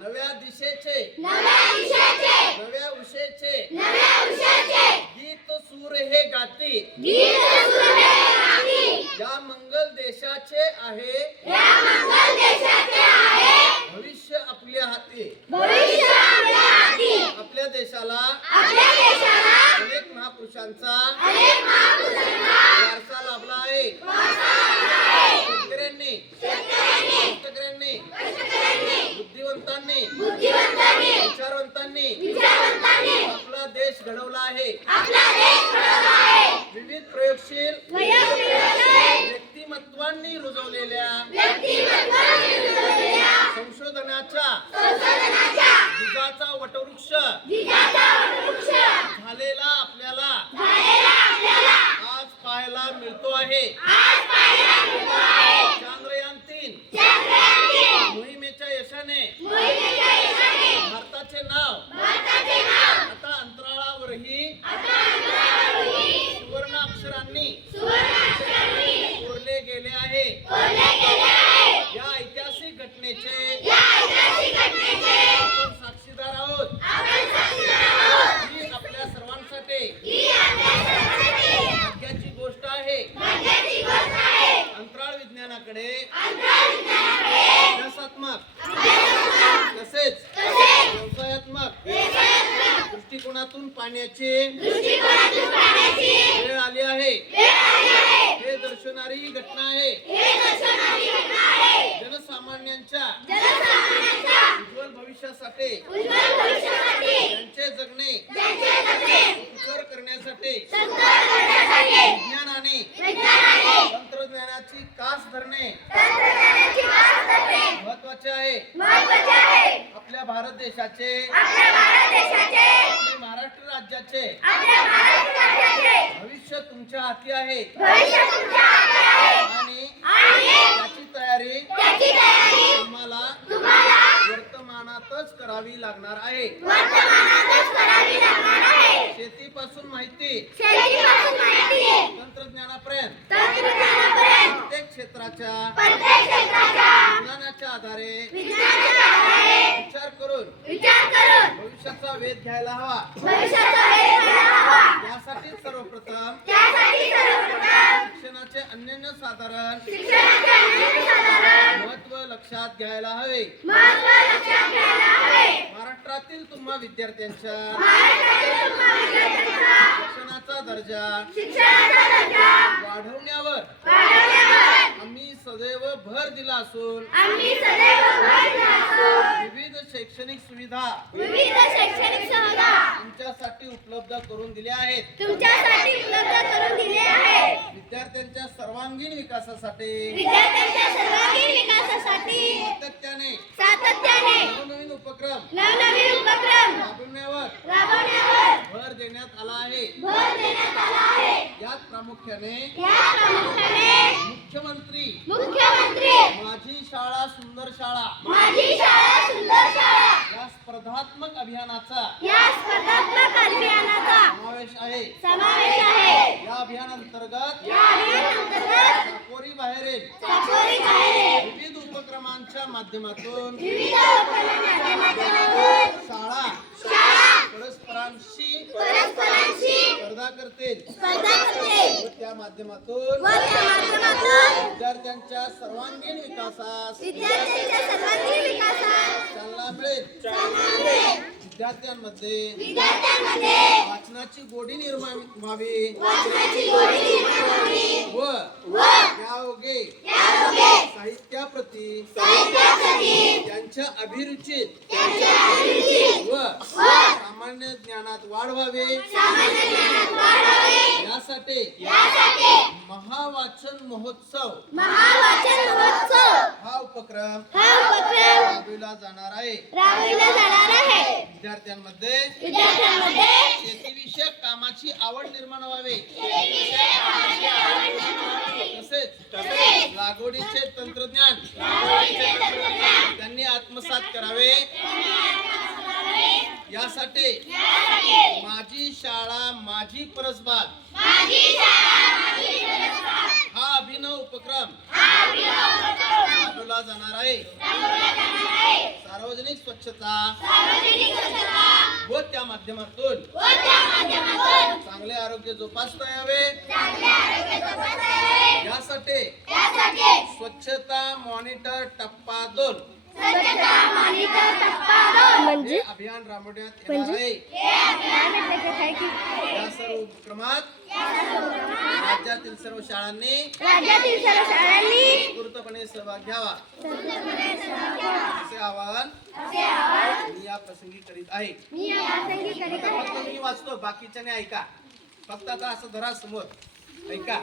नव्या दिशेचे. नव्या उशेचे. गीत सूर हे गाती. गीत सुरे गाती. या मंगल देशाचे आहे. या मंगल देशाचे आहे. भविष्य आपल्या हाती. भविष्य आपल्या देशाला. अनेक महापुरुषांचा. वारसा लाभला आहे. शेतकऱ्यांनी शेतकऱ्यांनी बुद्धिवंतांनी बुद्धिवंतांनी विचारवंतांनी विचारवंतांनी आपला देश घडवला आहे. आपला देश घडवला आहे. विविध प्रयोगशील व्यक्तिमत्वांनी रुजवलेल्या संशोधनाच्या बीजाचा वटवृक्ष बीजाचा वटवृक्ष झालेला आपल्याला झालेला आपल्याला आज पाहायला मिळतो आहे. विज्ञानाकडे विज्ञानाकडे अभ्यासात्मक तसेच व्यवसायात्मक दृष्टिकोनातून पाहण्याची वेळ आली आहे. हे दर्शवणारी ही घटना आहे. जनसामान्यांच्या उज्ज्वल भविष्यासाठी त्यांचे जगणे करण्यासाठी तंत्रज्ञानाची कास धरणे. महत्त्वाचे आहे. आपल्या भारत देशाचे. आपल्या भारत देशाचे. आपले महाराष्ट्र राज्याचे. भविष्य तुमच्या हाती आहे. आणि आणि त्याची तयारी तुम्हाला वर्तमानातच करावी लागणार आहे. शेतीपासून माहिती. तंत्रज्ञानापर्यंत. प्रत्येक क्षेत्राच्या. विज्ञानाच्या आधारे. विचार करून. विचार करून. भविष्याचा वेध घ्यायला हवा. यासाठी सर्वप्रथम शिक्षणाचे अन्य साधारण महत्त्व लक्षात घ्यायला हवे. महाराष्ट्रातील तुम्हा विद्यार्थ्यांच्या शिक्षणाचा दर्जा वाढवण्यावर आम्ही सदैव भर दिला असून आम्ही सदैव भर दिला असून विविध शैक्षणिक सुविधा विविध शैक्षणिक सुविधा तुमच्यासाठी उपलब्ध करून दिल्या आहेत. तुमच्यासाठी उपलब्ध करून दिले आहे विद्यार्थ्यांच्या सर्वांगीण विकासासाठी विद्यार्थ्यांच्या सर्वांगीण विकासासाठी सातत्याने सातत्याने नवनवीन उपक्रम नवनवीन उपक्रम राबवण्यावर राबवण्यावर भर देण्यात आला आहे. भर देण्यात आला आहे. यात प्रामुख्याने या प्रामुख्याने मुख्यमंत्री मुख्यमंत्री माझी शाळा सुंदर शाळा माझी शाळा सुंदर शाळा स्पर्धात्मक अभियानाचा या स्पर्धात्मक अभियानाचा समावेश आहे. समावेश आहे. या अभियानांतर्गत या अभियानांतर्गत चाकोरी बाहेरील चाकोरी बाहेरील विविध उपक्रमांच्या माध्यमातून विविध उपक्रमांच्या माध्यमातून शाळा शाळा परस्परांशी परस्परांशी स्पर्धा करतील. स्पर्धा माध्यमातून विद्यार्थ्यांच्या सर्वांगीण विकासास चालना मिळेल. विद्यार्थ्यांमध्ये वाचनाची गोडी निर्माण व्हावी. व त्यायोगे साहित्याप्रती त्यांच्या अभिरुचीत व सामान्य ज्ञानात वाढ व्हावे सामान्य ज्ञानात वाढ व्हावी यासाठी यासाठी महावाचन महोत्सव. महावाचन महोत्सव. हा उपक्रम हा उपक्रम राबविला जाणार आहे. राबविला जाणार आहे. विद्यार्थ्यांमध्ये विद्यार्थ्यांमध्ये शेतीविषयक कामाची आवड निर्माण व्हावी. तसेच लागवडीचे तंत्रज्ञान. त्यांनी आत्मसात करावे. यासाठी माझी शाळा माझी परसबाग. हा अभिनव उपक्रम राबवला जाणार आहे. सार्वजनिक स्वच्छता व त्या माध्यमातून चांगले आरोग्य जोपासता यावे. यासाठी स्वच्छता मॉनिटर टप्पा दोन. म्हणजे? अभियान राबवण्यात येणार आहे. या सर्व उपक्रमात राज्यातील सर्व शाळांनी राज्यातील सर्व शाळांनी उत्स्फूर्तपणे सहभाग घ्यावा. असे आवाहन मी या प्रसंगी करीत आहे. मी या प्रसंगी करीत आता फक्त मी वाचतो बाकीच्याने ऐका. फक्त आता असं धरा समोर. ऐका.